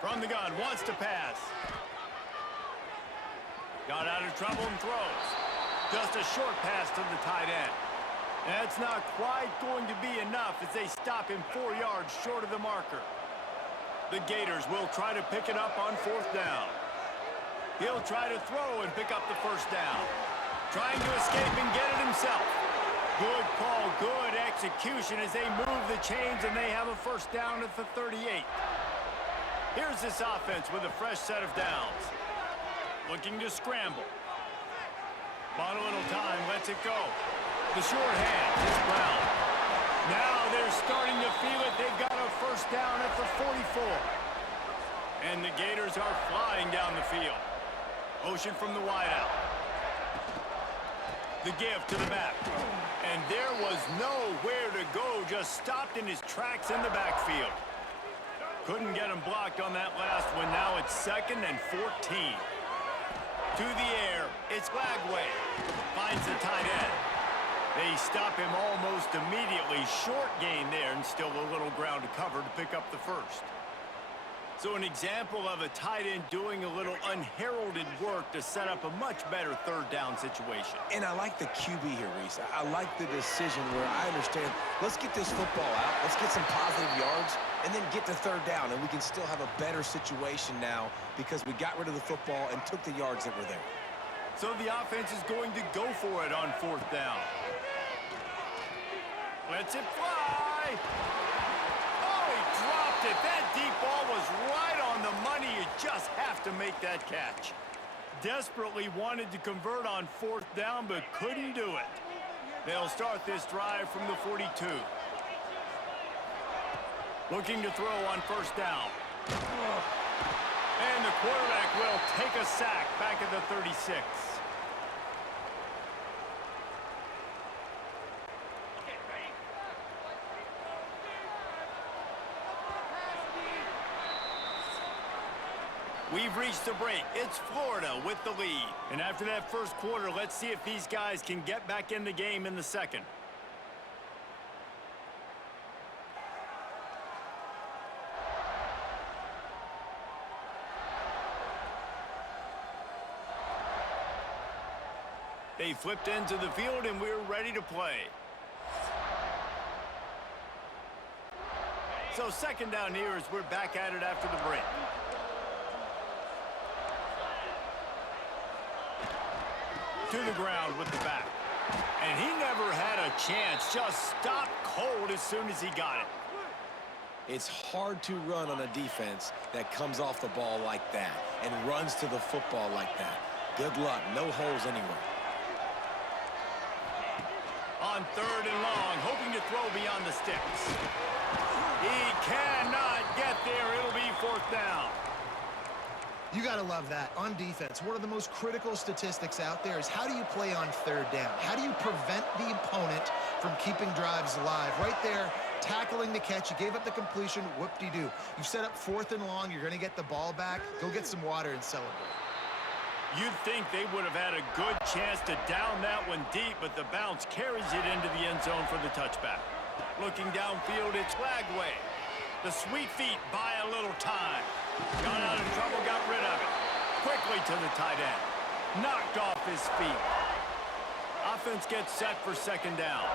From the gun, wants to pass. Got out of trouble and throws. Just a short pass to the tight end. That's not quite going to be enough as they stop him 4 yards short of the marker. The Gators will try to pick it up on 4th down. He'll try to throw and pick up the first down. Trying to escape and get it himself. Good call, good execution as they move the chains and they have a first down at the 38. Here's this offense with a fresh set of downs. Looking to scramble. Bought a little time, lets it go. The short hand, it's Brown. Now they're starting to feel it. They've got a first down at the 44. And the Gators are flying down the field. Motion from the wideout. The give to the back. And there was nowhere to go, just stopped in his tracks in the backfield. Couldn't get him blocked on that last one. Now it's 2nd and 14. To the air, it's Lagway. Finds the tight end. They stop him almost immediately. Short gain there and still a little ground to cover to pick up the first. So an example of a tight end doing a little unheralded work to set up a much better 3rd down situation. And I like the QB here, Reese. I like the decision where I understand, let's get this football out, let's get some positive yards, and then get to 3rd down, and we can still have a better situation now because we got rid of the football and took the yards that were there. So the offense is going to go for it on 4th down. Lets it fly. Oh, he dropped it. That deep ball was right on the money. You just have to make that catch. Desperately wanted to convert on 4th down, but couldn't do it. They'll start this drive from the 42. Looking to throw on 1st down. And the quarterback will take a sack back at the 36. We've reached the break. It's Florida with the lead. And after that first quarter, let's see if these guys can get back in the game in the second. They flipped into the field and we're ready to play. So 2nd down here as we're back at it after the break. To the ground with the back. And he never had a chance. Just stopped cold as soon as he got it. It's hard to run on a defense that comes off the ball like that and runs to the football like that. Good luck. No holes anywhere. On 3rd and long, hoping to throw beyond the sticks. He cannot get there. It'll be 4th down. You got to love that. On defense, one of the most critical statistics out there is how do you play on 3rd down? How do you prevent the opponent from keeping drives alive? Right there, tackling the catch. You gave up the completion. Whoop-de-doo. You've set up 4th and long. You're going to get the ball back. Go get some water and celebrate. You'd think they would have had a good chance to down that one deep, but the bounce carries it into the end zone for the touchback. Looking downfield, it's Lagway. The sweet feet buy a little time. Got out of trouble, got rid of it. Quickly to the tight end. Knocked off his feet. Offense gets set for 2nd down.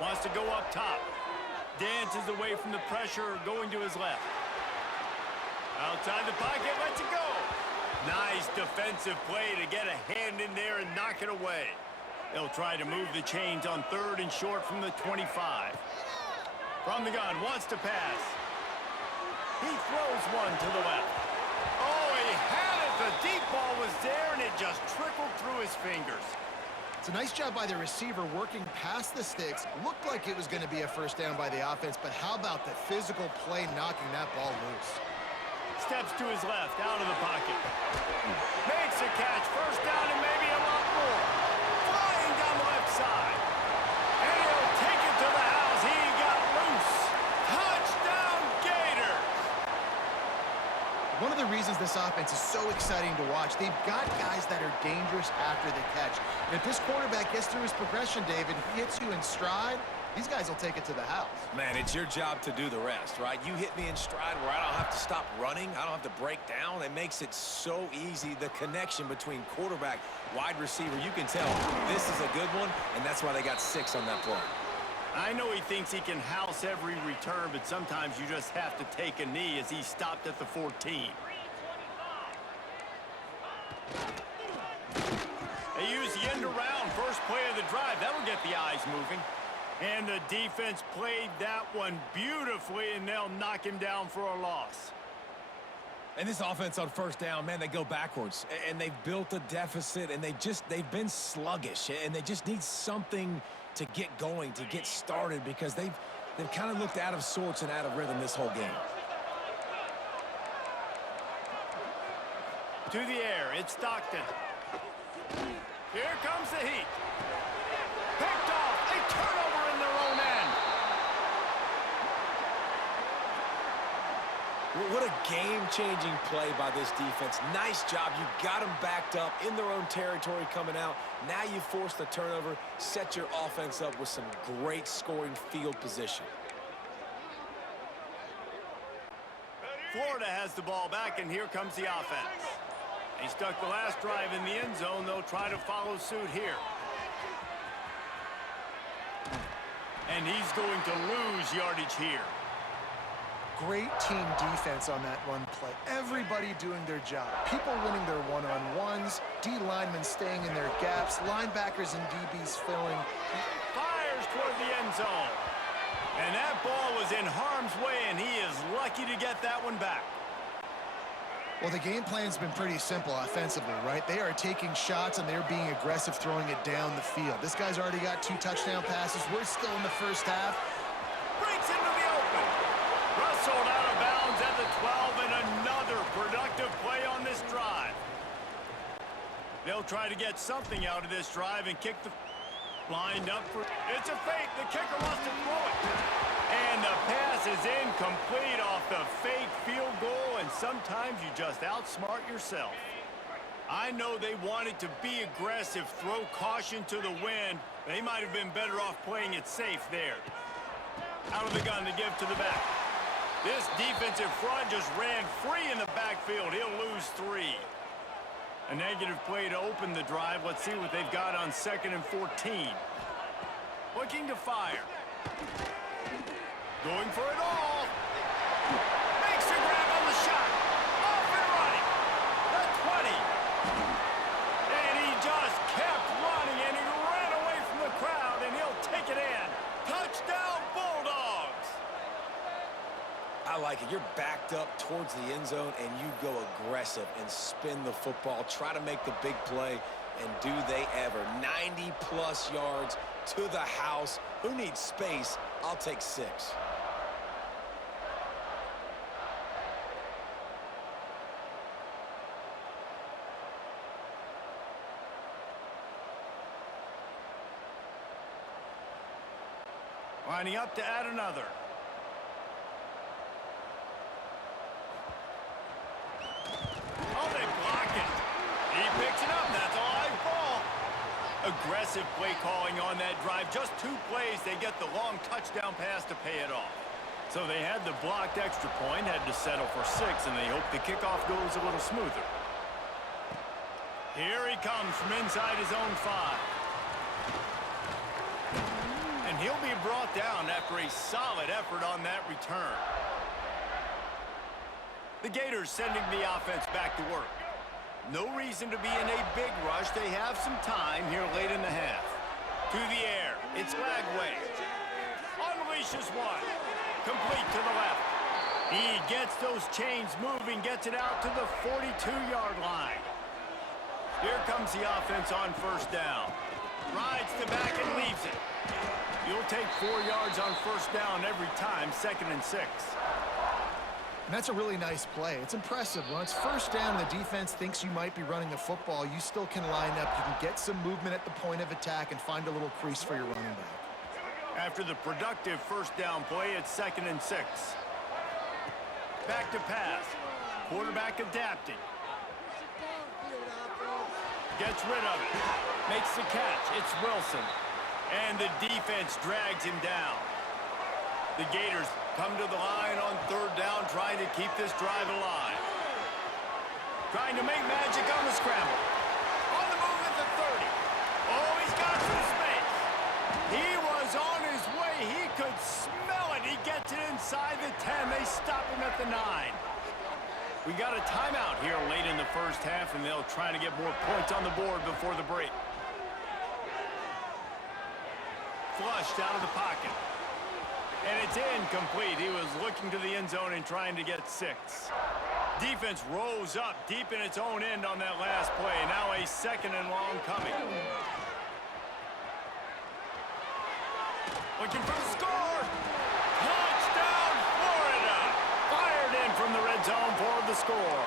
Wants to go up top. Dances away from the pressure, going to his left. Outside the pocket, lets it go. Nice defensive play to get a hand in there and knock it away. They'll try to move the chains on 3rd and short from the 25. From the gun, wants to pass. He throws one to the left. Oh, he had it. The deep ball was there, and it just trickled through his fingers. It's a nice job by the receiver working past the sticks. Looked like it was going to be a first down by the offense, but how about the physical play knocking that ball loose? Steps to his left, out of the pocket. Makes a catch, first down and maybe a lot more. Flying down the left side. And he'll take it to the house. He got loose. Touchdown, Gators! One of the reasons this offense is so exciting to watch, they've got guys that are dangerous after the catch. And if this quarterback gets through his progression, David, he hits you in stride, These guys will take it to the house. Man, it's your job to do the rest, right? You hit me in stride where I don't have to stop running. I don't have to break down. It makes it so easy. The connection between quarterback, wide receiver, you can tell this is a good one, and that's why they got 6 on that play. I know he thinks he can house every return, but sometimes you just have to take a knee as he stopped at the 14. They use the end around first play of the drive. That'll get the eyes moving. And the defense played that one beautifully, and they'll knock him down for a loss. And this offense on first down, man, they go backwards. And they've built a deficit, and they've been sluggish. And they just need something to get going, to get started, because they've kind of looked out of sorts and out of rhythm this whole game. To the air, it's Stockton. Here comes the heat. Picked off, a turnover in their own end. What a game-changing play by this defense. Nice job. You got them backed up in their own territory coming out. Now you force the turnover, set your offense up with some great scoring field position. Florida has the ball back, and here comes the offense. They stuck the last drive in the end zone. They'll try to follow suit here. And he's going to lose yardage here. Great team defense on that run play. Everybody doing their job. People winning their one-on-ones, D linemen staying in their gaps, linebackers and DBs filling. Fires toward the end zone. And that ball was in harm's way, and he is lucky to get that one back. Well, the game plan's been pretty simple offensively, right? They are taking shots, and they're being aggressive throwing it down the field. This guy's already got 2 touchdown passes. We're still in the first half. Breaks into the open. Rustled out of bounds at the 12, and another productive play on this drive. They'll try to get something out of this drive and kick the... Lined up for... It's a fake. The kicker wants to throw it. And the pass is incomplete off the fake field goal, and sometimes you just outsmart yourself. I know they wanted to be aggressive, throw caution to the wind. They might have been better off playing it safe there. Out of the gun to give to the back. This defensive front just ran free in the backfield. He'll lose 3. A negative play to open the drive. Let's see what they've got on 2nd and 14. Looking to fire. Going for it all. Makes a grab on the shot. Off and running. The 20. And he just kept running, and he ran away from the crowd, and he'll take it in. Touchdown, Bulldogs. I like it. You're backed up towards the end zone, and you go aggressive and spin the football. Try to make the big play, and do they ever. 90-plus yards to the house. Who needs space? I'll take 6. Lining up to add another. Oh, they block it. He picks it up. That's a live ball. Aggressive play calling on that drive. Just 2 plays, they get the long touchdown pass to pay it off. So they had the blocked extra point, had to settle for 6, and they hope the kickoff goes a little smoother. Here he comes from inside his own 5. And he'll be brought down after a solid effort on that return. The Gators sending the offense back to work. No reason to be in a big rush. They have some time here late in the half. To the air. It's Lagway. Unleashes one. Complete to the left. He gets those chains moving, gets it out to the 42-yard line. Here comes the offense on first down. Rides the back and leaves it. You'll take 4 yards on first down every time, 2nd and 6. And that's a really nice play. It's impressive. When it's first down and the defense thinks you might be running the football, you still can line up. You can get some movement at the point of attack and find a little crease for your running back. After the productive first down play, it's 2nd and 6. Back to pass. Quarterback adapting. Gets rid of it. Makes the catch. It's Wilson. And the defense drags him down. The Gators come to the line on third down, trying to keep this drive alive. Trying to make magic on the scramble. On the move at the 30. Oh, he's got some space. He was on his way. He could smell it. He gets it inside the 10. They stop him at the 9. We got a timeout here late in the first half, and they'll try to get more points on the board before the break. Flushed out of the pocket. And it's incomplete. He was looking to the end zone and trying to get 6. Defense rose up deep in its own end on that last play. Now a 2nd and long coming. Looking for the score. Touchdown, Florida. Fired in from the red zone for the score.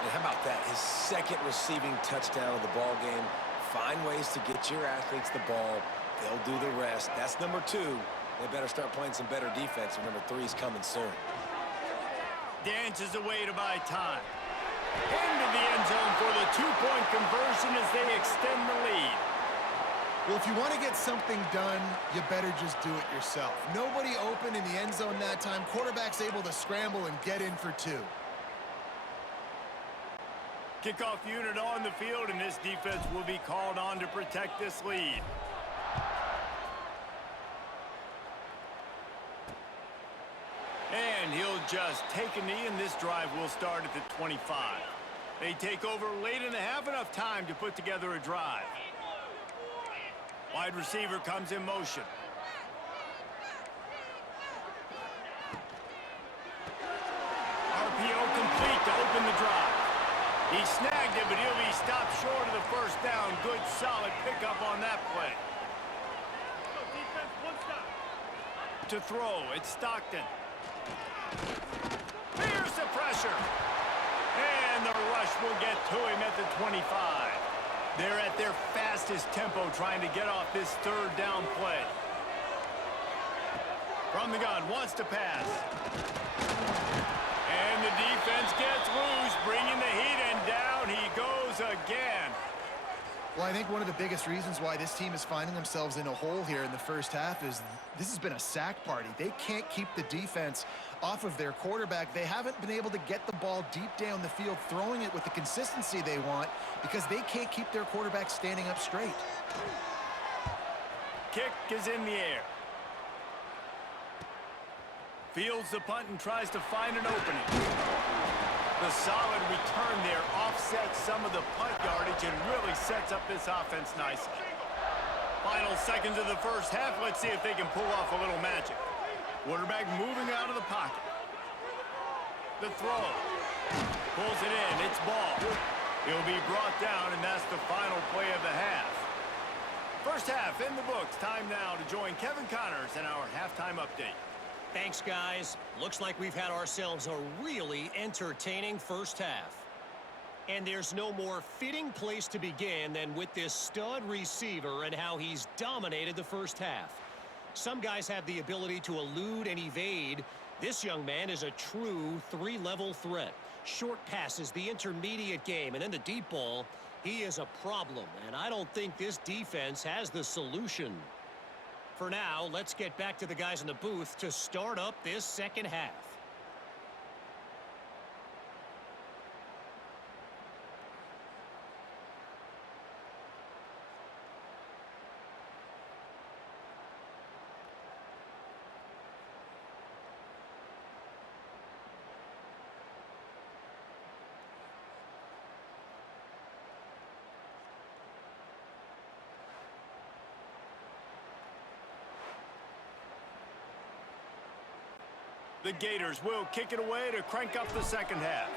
And how about that? His 2nd receiving touchdown of the ball game. Find ways to get your athletes the ball. They'll do the rest. That's number 2. They better start playing some better defense, and number 3 is coming soon. Dances away to buy time. Into the end zone for the 2-point conversion as they extend the lead. Well, if you want to get something done, you better just do it yourself. Nobody open in the end zone that time. Quarterback's able to scramble and get in for 2. Kickoff unit on the field, and this defense will be called on to protect this lead. And he'll just take a knee, and this drive will start at the 25. They take over late in the half, enough time to put together a drive. Wide receiver comes in motion. RPO complete to open the drive. He snagged it, but he'll be stopped short of the first down. Good, solid pickup on that play. To throw, it's Stockton. Here's the pressure. And the rush will get to him at the 25. They're at their fastest tempo trying to get off this 3rd down play. From the gun, wants to pass. And the defense gets loose, bringing the heat, and down he goes again. Well, I think one of the biggest reasons why this team is finding themselves in a hole here in the first half is this has been a sack party. They can't keep the defense off of their quarterback. They haven't been able to get the ball deep down the field, throwing it with the consistency they want because they can't keep their quarterback standing up straight. Kick is in the air. Fields the punt and tries to find an opening. The solid return there offsets some of the punt yardage and really sets up this offense nicely. Final seconds of the first half. Let's see if they can pull off a little magic. Quarterback moving out of the pocket. The throw. Pulls it in. It's ball. He'll be brought down, and that's the final play of the half. First half in the books. Time now to join Kevin Connors in our halftime update. Thanks, guys. Looks like we've had ourselves a really entertaining first half. And there's no more fitting place to begin than with this stud receiver and how he's dominated the first half. Some guys have the ability to elude and evade. This young man is a true 3-level threat. Short passes, the intermediate game, and then the deep ball. He is a problem, and I don't think this defense has the solution. For now, let's get back to the guys in the booth to start up this second half. The Gators will kick it away to crank up the second half.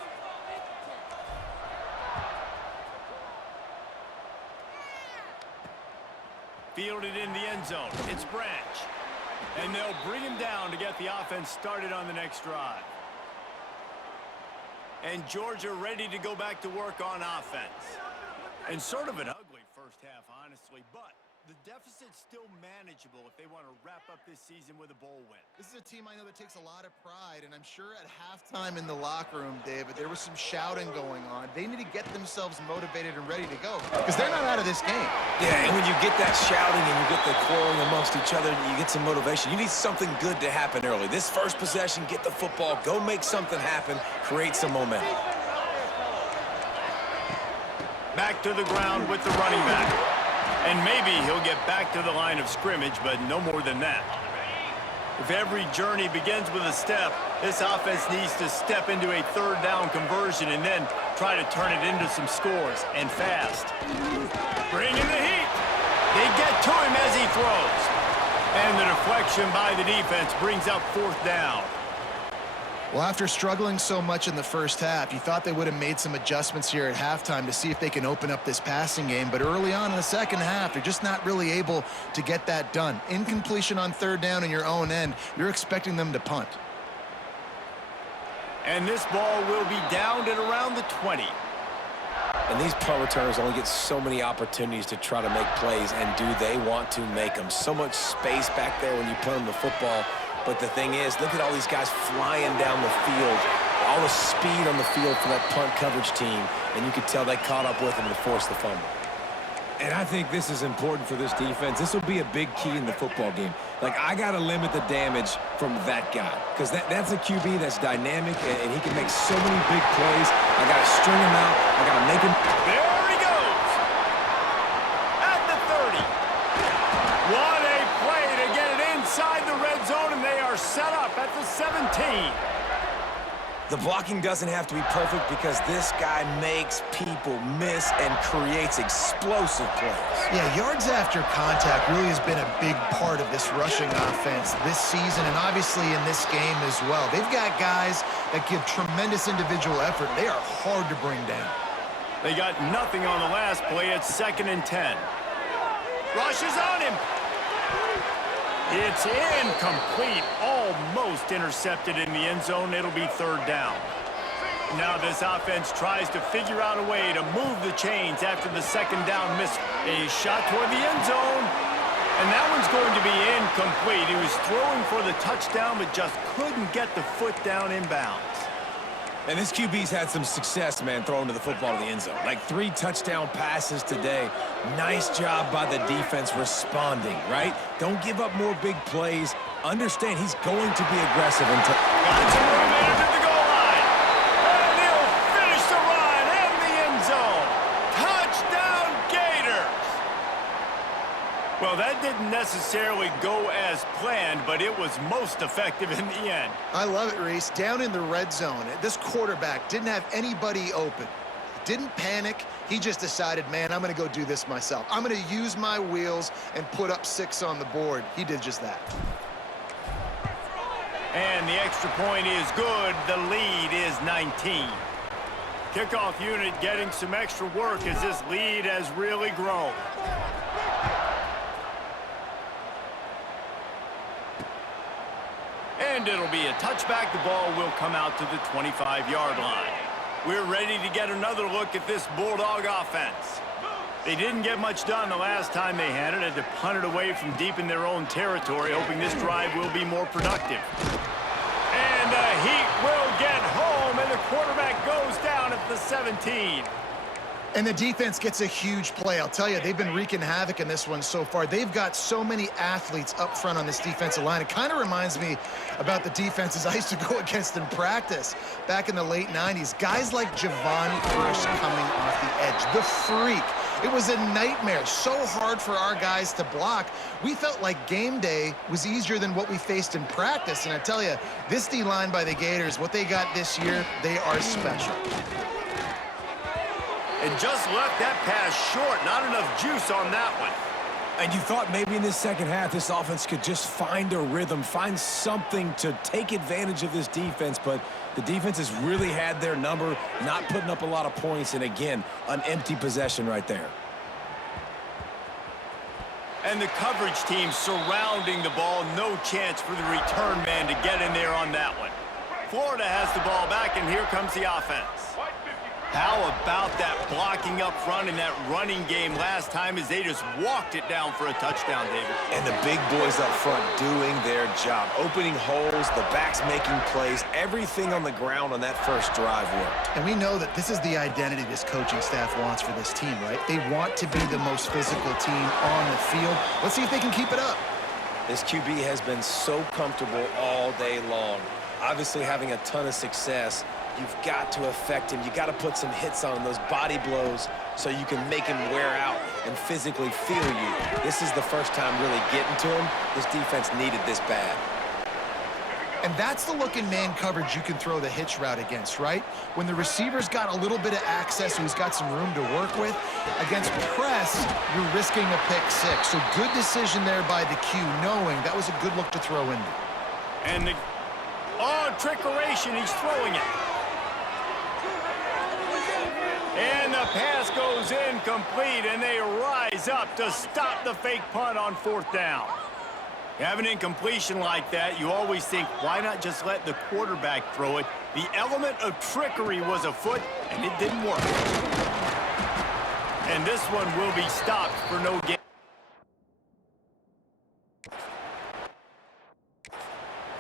Fielded in the end zone. It's Branch. And they'll bring him down to get the offense started on the next drive. And Georgia ready to go back to work on offense. And sort of an ugly first half, honestly, but The deficit's still manageable if they want to wrap up this season with a bowl win. This is a team I know that takes a lot of pride, and I'm sure at halftime in the locker room, David, there was some shouting going on. They need to get themselves motivated and ready to go because they're not out of this game. Yeah, and when you get that shouting and you get the quarreling amongst each other, you get some motivation. You need something good to happen early. This first possession, get the football, go make something happen, create some momentum. Back to the ground with the running back. And maybe he'll get back to the line of scrimmage, but no more than that. If every journey begins with a step, this offense needs to step into a third down conversion and then try to turn it into some scores, and fast. Bring in the heat. They get to him as he throws. And the deflection by the defense brings up fourth down. Well, after struggling so much in the first half, you thought they would have made some adjustments here at halftime to see if they can open up this passing game. But early on in the second half, they're just not really able to get that done. Incompletion on third down in your own end, you're expecting them to punt. And this ball will be downed at around the 20. And these punt returners only get so many opportunities to try to make plays, and do they want to make them? So much space back there when you put them the football. But the thing is, look at all these guys flying down the field, all the speed on the field for that punt coverage team, and you could tell they caught up with them to force the fumble. And I think this is important for this defense. This will be a big key in the football game. Like, I got to limit the damage from that guy because that's a QB that's dynamic, and he can make so many big plays. I got to string him out. I got to make him. There he goes. At the 30. What a play to get it inside the red zone, and they are set up at the 17. The blocking doesn't have to be perfect because this guy makes people miss and creates explosive plays. Yeah, yards after contact really has been a big part of this rushing offense this season and obviously in this game as well. They've got guys that give tremendous individual effort. They are hard to bring down. They got nothing on the last play. It's 2nd and 10. Rushes on him. It's incomplete, almost intercepted in the end zone. It'll be 3rd down. Now this offense tries to figure out a way to move the chains after the 2nd down miss. A shot toward the end zone, and that one's going to be incomplete. He was throwing for the touchdown, but just couldn't get the foot down inbounds. And this QB's had some success, man, throwing to the football to the end zone. Like 3 touchdown passes today. Nice job by the defense responding, right? Don't give up more big plays. Understand he's going to be aggressive until... Got some room into the goal line. And he'll finish the run in the end zone. Touchdown Gators. Well, that didn't necessarily go as planned, but it was most effective in the end. I love it, Reese. Down in the red zone, this quarterback didn't have anybody open. Didn't panic. He just decided, man, I'm going to go do this myself. I'm going to use my wheels and put up 6 on the board. He did just that. And the extra point is good. The lead is 19. Kickoff unit getting some extra work as this lead has really grown. And it'll be a touchback. The ball will come out to the 25-yard line. We're ready to get another look at this Bulldog offense. They didn't get much done the last time they had it. Had to punt it away from deep in their own territory, hoping this drive will be more productive. And the Heat will get home, and the quarterback goes down at the 17. And the defense gets a huge play. I'll tell you, they've been wreaking havoc in this one so far. They've got so many athletes up front on this defensive line. It kind of reminds me about the defenses I used to go against in practice back in the late 90s. Guys like Javon Curse coming off the edge. The freak. It was a nightmare. So hard for our guys to block. We felt like game day was easier than what we faced in practice. And I tell you, this D-line by the Gators, what they got this year, they are special. And just left that pass short. Not enough juice on that one. And you thought maybe in this second half this offense could just find a rhythm, find something to take advantage of this defense, but the defense has really had their number, not putting up a lot of points, and again, an empty possession right there. And the coverage team surrounding the ball. No chance for the return man to get in there on that one. Florida has the ball back, and here comes the offense. How about that blocking up front in that running game last time as they just walked it down for a touchdown, David? And the big boys up front doing their job. Opening holes, the backs making plays. Everything on the ground on that first drive worked. And we know that this is the identity this coaching staff wants for this team, right? They want to be the most physical team on the field. Let's see if they can keep it up. This QB has been so comfortable all day long. Obviously having a ton of success. You've got to affect him. You got to put some hits on him, those body blows, so you can make him wear out and physically feel you. This is the first time really getting to him. This defense needed this bad. And that's the look in man coverage you can throw the hitch route against, right? When the receiver's got a little bit of access, who's got some room to work with. Against press, you're risking a pick six. So good decision there by the Q, knowing that was a good look to throw into. And the, oh, trickeration, he's throwing it. And the pass goes incomplete, and they rise up to stop the fake punt on fourth down. You have an incompletion like that, you always think, why not just let the quarterback throw it? The element of trickery was afoot, and it didn't work. And this one will be stopped for no gain.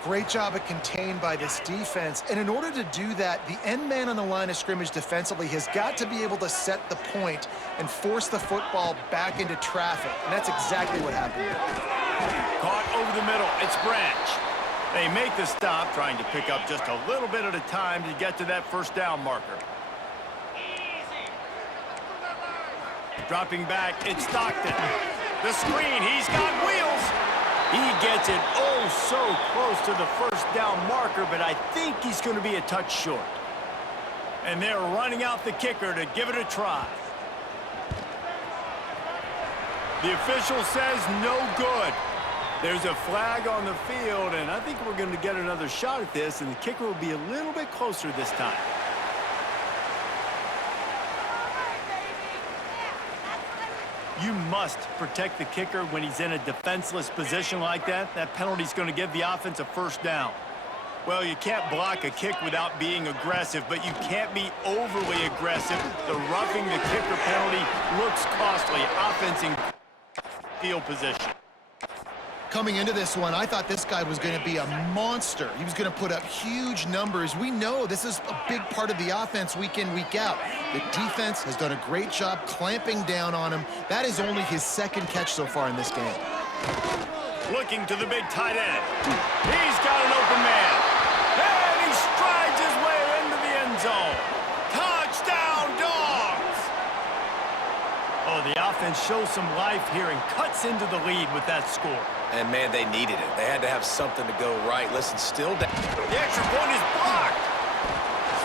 Great job of contained by this defense. And in order to do that, the end man on the line of scrimmage defensively has got to be able to set the point and force the football back into traffic. And that's exactly what happened. Caught over the middle. It's Branch. They make the stop, trying to pick up just a little bit at a time to get to that first down marker. Dropping back, it's Stockton. The screen, he's got wheels. He gets it oh so close to the first down marker, but I think he's going to be a touch short. And they're running out the kicker to give it a try. The official says no good. There's a flag on the field, and I think we're going to get another shot at this, and the kicker will be a little bit closer this time. You must protect the kicker when he's in a defenseless position like that. That penalty's going to give the offense a first down. Well, you can't block a kick without being aggressive, but you can't be overly aggressive. The roughing the kicker penalty looks costly. Offense in field position. Coming into this one, I thought this guy was going to be a monster. He was going to put up huge numbers. We know this is a big part of the offense week in, week out. The defense has done a great job clamping down on him. That is only his second catch so far in this game. Looking to the big tight end. He's got an open man. And he strides his way into the end zone. Touchdown, Dogs! Oh, the offense shows some life here and cuts into the lead with that score. And, man, they needed it. They had to have something to go right. Listen, still down. The extra point is blocked.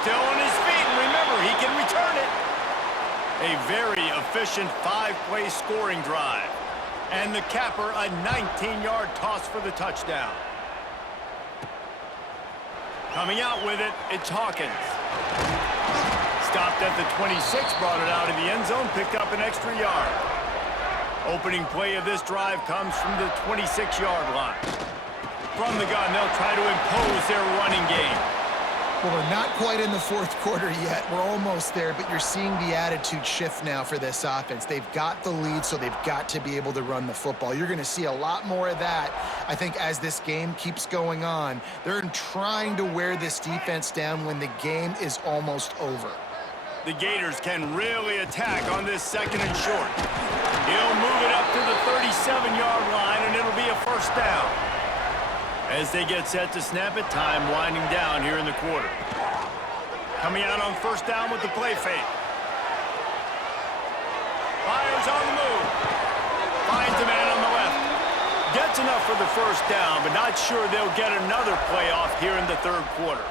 Still on his feet, and remember, he can return it. A very efficient 5-play scoring drive. And the capper, a 19-yard toss for the touchdown. Coming out with it, it's Hawkins. Stopped at the 26, brought it out of the end zone, picked up an extra yard. Opening play of this drive comes from the 26-yard line. From the gun, they'll try to impose their running game. Well, we're not quite in the fourth quarter yet. We're almost there, but you're seeing the attitude shift now for this offense. They've got the lead, so they've got to be able to run the football. You're going to see a lot more of that, I think, as this game keeps going on. They're trying to wear this defense down when the game is almost over. The Gators can really attack on this second and short. He'll move it up to the 37-yard line, and it'll be a first down. As they get set to snap it, time winding down here in the quarter. Coming out on first down with the play fake. Fires on the move. Finds a man on the left. Gets enough for the first down, but not sure they'll get another play off here in the third quarter.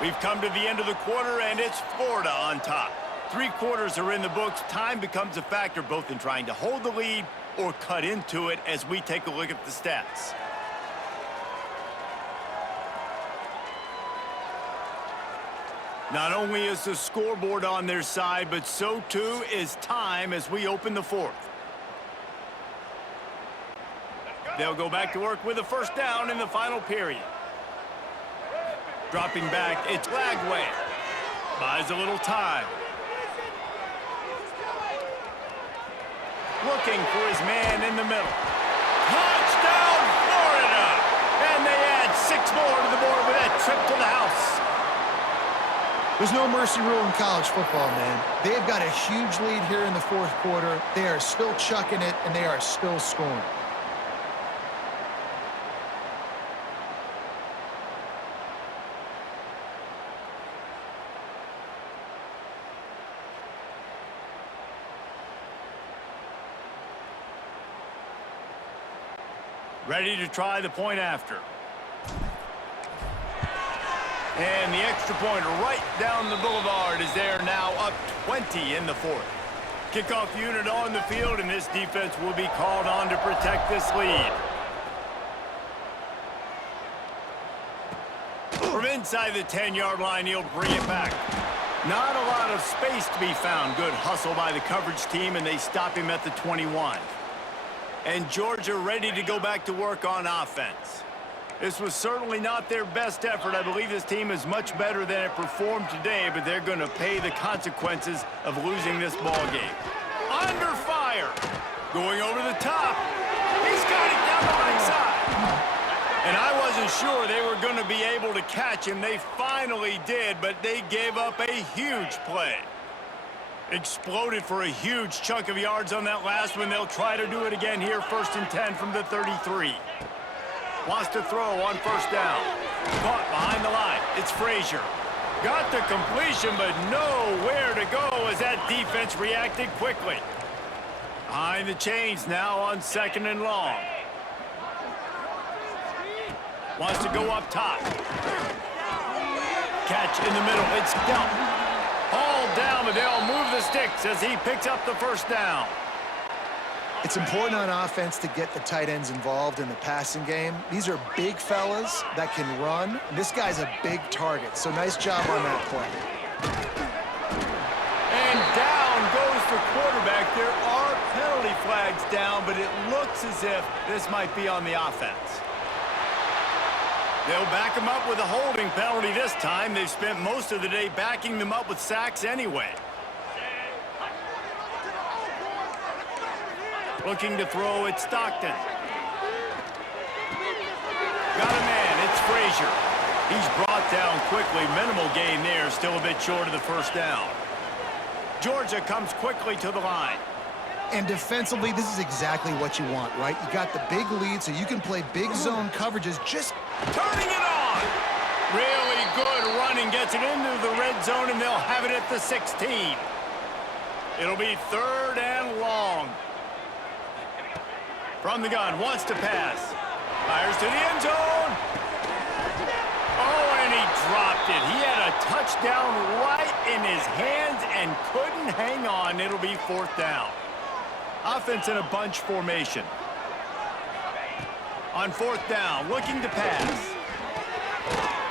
We've come to the end of the quarter, and it's Florida on top. 3 quarters are in the books. Time becomes a factor both in trying to hold the lead or cut into it as we take a look at the stats. Not only is the scoreboard on their side, but so too is time as we open the fourth. They'll go back to work with a first down in the final period. Dropping back, it's Lagway. Buys a little time. Looking for his man in the middle. Touchdown, Florida! And they add 6 more to the board with that trip to the house. There's no mercy rule in college football, man. They've got a huge lead here in the fourth quarter. They are still chucking it, and they are still scoring. Ready to try the point after. And the extra point right down the boulevard is there now, up 20 in the fourth. Kickoff unit on the field, and this defense will be called on to protect this lead. From inside the 10-yard line, he'll bring it back. Not a lot of space to be found. Good hustle by the coverage team, and they stop him at the 21. And Georgia ready to go back to work on offense. This was certainly not their best effort. I believe this team is much better than it performed today, but they're going to pay the consequences of losing this ball game. Under fire. Going over the top. He's got it down the right side. And I wasn't sure they were going to be able to catch him. They finally did, but they gave up a huge play. Exploded for a huge chunk of yards on that last one. They'll try to do it again here, 1st and 10 from the 33. Wants to throw on first down. Caught behind the line. It's Frazier. Got the completion, but nowhere to go as that defense reacted quickly. Behind the chains now on 2nd and long. Wants to go up top. Catch in the middle. It's Delp. All down, but they'll move the sticks as he picks up the first down. It's important on offense to get the tight ends involved in the passing game. These are big fellas that can run. This guy's a big target, so nice job on that play. And down goes the quarterback. There are penalty flags down, but it looks as if this might be on the offense. They'll back him up with a holding penalty this time. They've spent most of the day backing them up with sacks anyway. Looking to throw, it's Stockton. Got a man, it's Frazier. He's brought down quickly. Minimal gain there, still a bit short of the first down. Georgia comes quickly to the line. And defensively, this is exactly what you want, right? You got the big lead, so you can play big zone coverages. Just turning it on. Really good running, gets it into the red zone, and they'll have it at the 16. It'll be 3rd and long. From the gun, wants to pass. Fires to the end zone. Oh, and he dropped it. He had a touchdown right in his hands and couldn't hang on. It'll be 4th down. Offense in a bunch formation. On 4th down, looking to pass.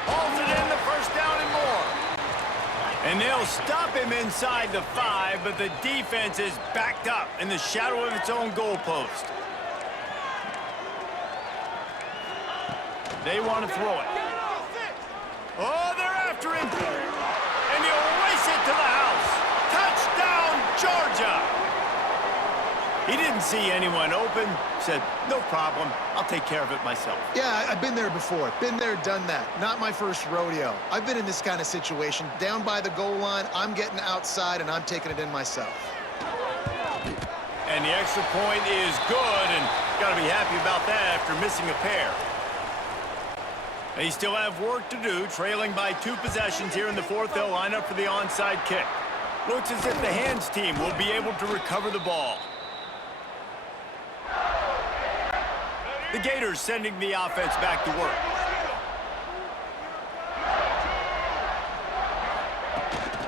Hauls it in, the first down and more. And they'll stop him inside the 5, but the defense is backed up in the shadow of its own goalpost. They want to throw it. Oh, they're after him. And he'll race it to the house. Touchdown, Georgia. He didn't see anyone open. Said, no problem. I'll take care of it myself. Yeah, I've been there before. Been there, done that. Not my first rodeo. I've been in this kind of situation. Down by the goal line, I'm getting outside, and I'm taking it in myself. And the extra point is good, and got to be happy about that after missing a pair. They still have work to do, trailing by 2 possessions here in the 4th. They'll line up for the onside kick. Looks as if the hands team will be able to recover the ball. The Gators sending the offense back to work.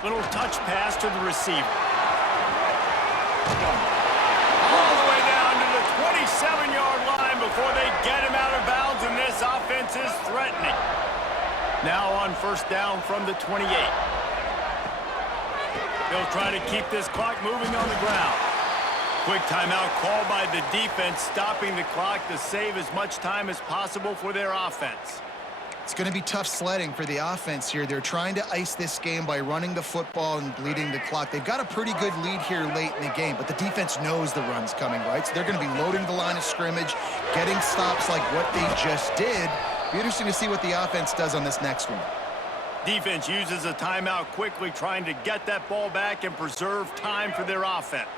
Little touch pass to the receiver. All the way down to the 27-yard line before they get him out of bounds, and this offense is threatening. Now on first down from the 28. They'll try to keep this clock moving on the ground. Quick timeout called by the defense, stopping the clock to save as much time as possible for their offense. It's going to be tough sledding for the offense here. They're trying to ice this game by running the football and bleeding the clock. They've got a pretty good lead here late in the game, but the defense knows the run's coming, right? So they're going to be loading the line of scrimmage, getting stops like what they just did. Be interesting to see what the offense does on this next one. Defense uses a timeout quickly, trying to get that ball back and preserve time for their offense.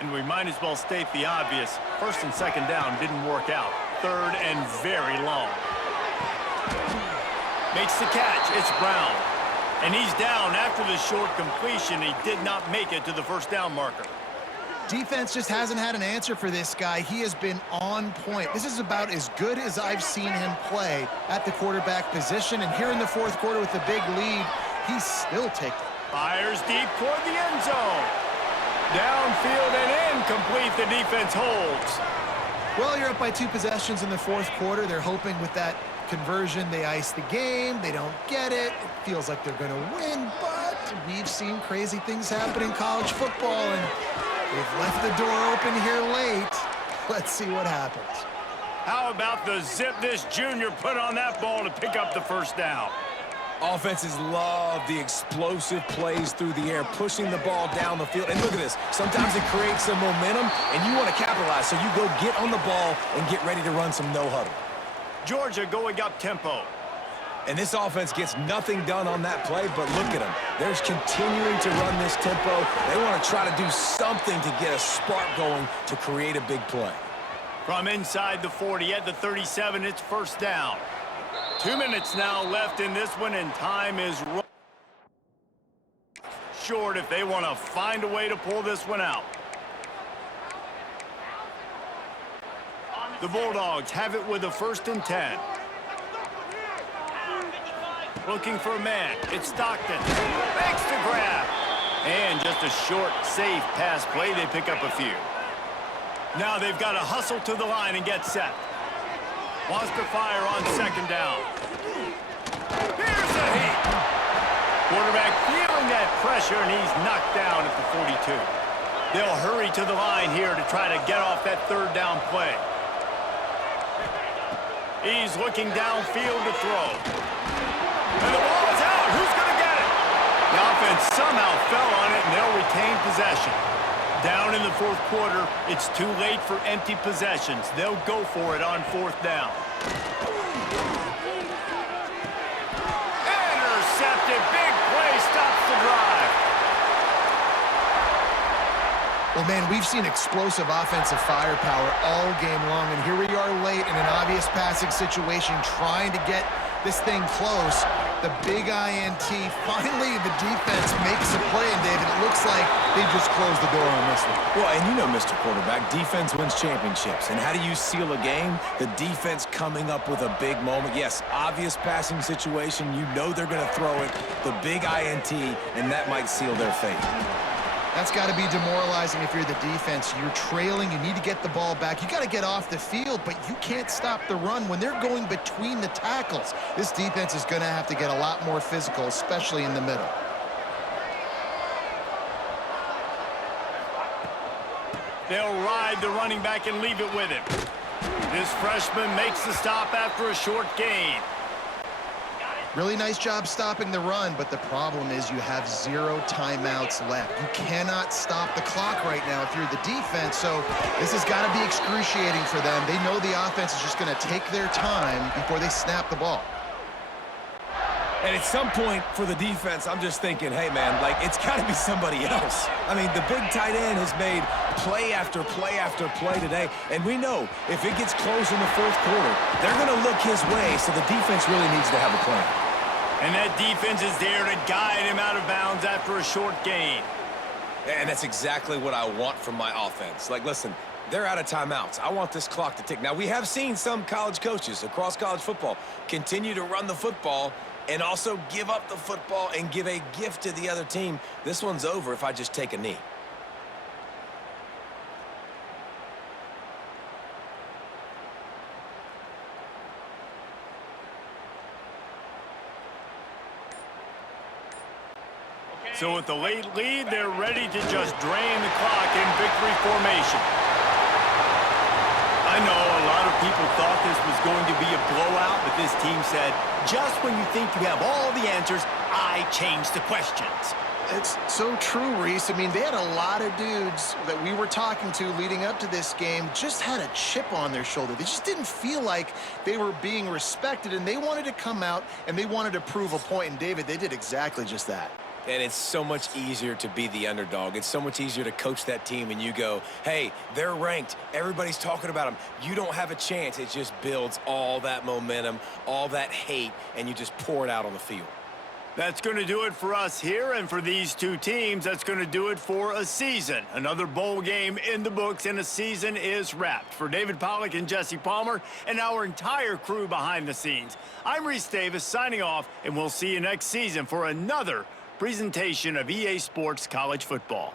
And we might as well state the obvious. First and second down didn't work out. Third and very long. Makes the catch. It's Brown. And he's down after the short completion. He did not make it to the first down marker. Defense just hasn't had an answer for this guy. He has been on point. This is about as good as I've seen him play at the quarterback position. And here in the fourth quarter with a big lead, he's still taking. Fires deep toward the end zone. Downfield and incomplete. The defense holds. Well, you're up by 2 possessions in the fourth quarter. They're hoping with that conversion they ice the game. They don't get it. It feels like they're going to win, but we've seen crazy things happen in college football, and they've left the door open here late. Let's see what happens. How about the zip this junior put on that ball to pick up the first down? Offenses love the explosive plays through the air, pushing the ball down the field. And look at this. Sometimes it creates some momentum, and you want to capitalize, so you go get on the ball and get ready to run some no-huddle. Georgia going up tempo. And this offense gets nothing done on that play, but look at them. They're continuing to run this tempo. They want to try to do something to get a spark going to create a big play. From inside the 40 at the 37, it's first down. 2 minutes now left in this one, and time is short if they want to find a way to pull this one out. The Bulldogs have it with a 1st and 10. Looking for a man. It's Stockton. Makes the grab. And just a short, safe pass play. They pick up a few. Now they've got to hustle to the line and get set. Wants to fire on second down. Here's a hit. Quarterback feeling that pressure, and he's knocked down at the 42. They'll hurry to the line here to try to get off that third down play. He's looking downfield to throw. And the ball is out. Who's going to get it? The offense somehow fell on it, and they'll retain possession. Down in the fourth quarter, it's too late for empty possessions. They'll go for it on fourth down. Intercepted. Big play stops the drive. Well, man, we've seen explosive offensive firepower all game long, and here we are late in an obvious passing situation trying to get this thing close. The big INT. Finally, the defense makes a play, and David, it looks like they just closed the door on this one. Well, and you know, Mr. Quarterback, defense wins championships. And how do you seal a game? The defense coming up with a big moment. Yes, obvious passing situation. You know they're going to throw it. The big INT, and that might seal their fate. That's got to be demoralizing if you're the defense. You're trailing. You need to get the ball back. You got to get off the field, but you can't stop the run when they're going between the tackles. This defense is going to have to get a lot more physical, especially in the middle. They'll ride the running back and leave it with him. This freshman makes the stop after a short gain. Really nice job stopping the run, but the problem is you have 0 timeouts left. You cannot stop the clock right now if you're the defense, so this has got to be excruciating for them. They know the offense is just going to take their time before they snap the ball. And at some point for the defense, I'm just thinking, hey, man, like, it's got to be somebody else. I mean, the big tight end has made play after play after play today, and we know if it gets close in the fourth quarter, they're going to look his way, so the defense really needs to have a plan. And that defense is there to guide him out of bounds after a short gain. And that's exactly what I want from my offense. Like, listen, they're out of timeouts. I want this clock to tick. Now, we have seen some college coaches across college football continue to run the football and also give up the football and give a gift to the other team. This one's over if I just take a knee. So with the late lead, they're ready to just drain the clock in victory formation. I know a lot of people thought this was going to be a blowout, but this team said, just when you think you have all the answers, I change the questions. It's so true, Reese. I mean, they had a lot of dudes that we were talking to leading up to this game just had a chip on their shoulder. They just didn't feel like they were being respected, and they wanted to come out and they wanted to prove a point. And, David, they did exactly just that. And it's so much easier to be the underdog. It's so much easier to coach that team and you go, hey, they're ranked. Everybody's talking about them. You don't have a chance. It just builds all that momentum, all that hate, and you just pour it out on the field. That's going to do it for us here, and for these two teams, that's going to do it for a season. Another bowl game in the books, and a season is wrapped. For David Pollack and Jesse Palmer and our entire crew behind the scenes, I'm Reese Davis signing off, and we'll see you next season for another presentation of EA Sports College Football.